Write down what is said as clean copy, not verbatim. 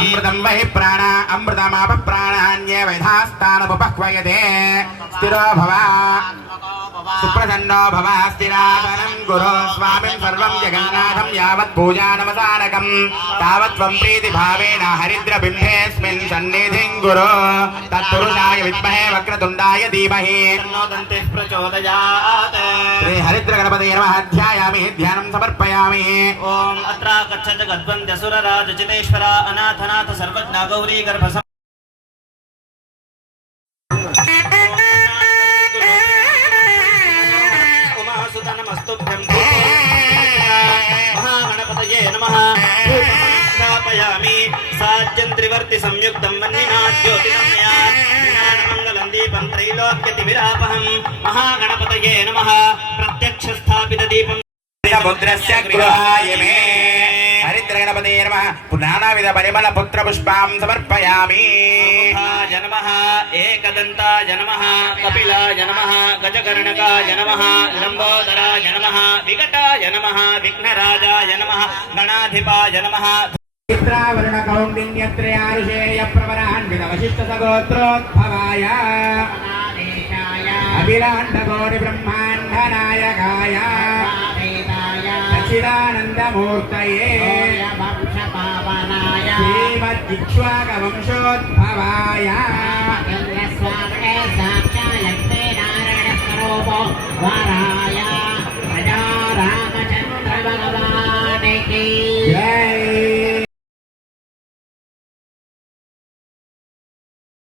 अमृतं वै प्राण अमृतमाप प्राणान्ये वैधास्तानमुपह्वयते स्थिरो भव सुप्रसन्नो भव स्थिरासनं गुरो स्वामिं सर्वं जगन्नाथं यावत् पूजानमसानकं तावत् त्वं प्रीतिभावेन हरिद्रबिम्बेऽस्मिन् सन्निधिं गुरो तत्पुरुषाय विद्महे वक्रतुण्डाय धीमहि तन्नो दन्तिः प्रचोदयात् श्री हरिद्रगणपतये नमः ध्यायामि ध्यानं समर्पयामि ओम अत्रा गच्छत गद्वन्द्यसुरराज चितेश्वर अनाथनाथ सर्वज्ञ गौरी गर्भ महागणपतये नमः स्थापयामि साज्यं त्रिवर्ति संयुक्तं वह्निनाथ ज्योतिरमया मंगलं दीपं त्रैलोक्यतिविरापहं महागणपतये नमः प्रत्यक्ष स्थापित दीपं पुत्रस्य गृहाय मे हरिद्रगणपतये नमः पुनानाविध परिमल पुत्र पुष्पां समर्पयामि नमः एकदन्ताय नमः कपिलाय नमः गजकर्णकाय नमः लंबोदराय नमः विकटाय नमः विघ्नराजाय नमः गणाधिपाय नमः चित्रावरण कौण्डिन्यत्रयार्षेय प्रवरान्वित वशिष्ठ सगोत्रोद्भवाय अखिलाण्डकोटि ब्रह्माण्ड नायकाय सच्चिदानन्दमूर्तये श्रीमद्इक्ष्वाकवंशोद्भवाय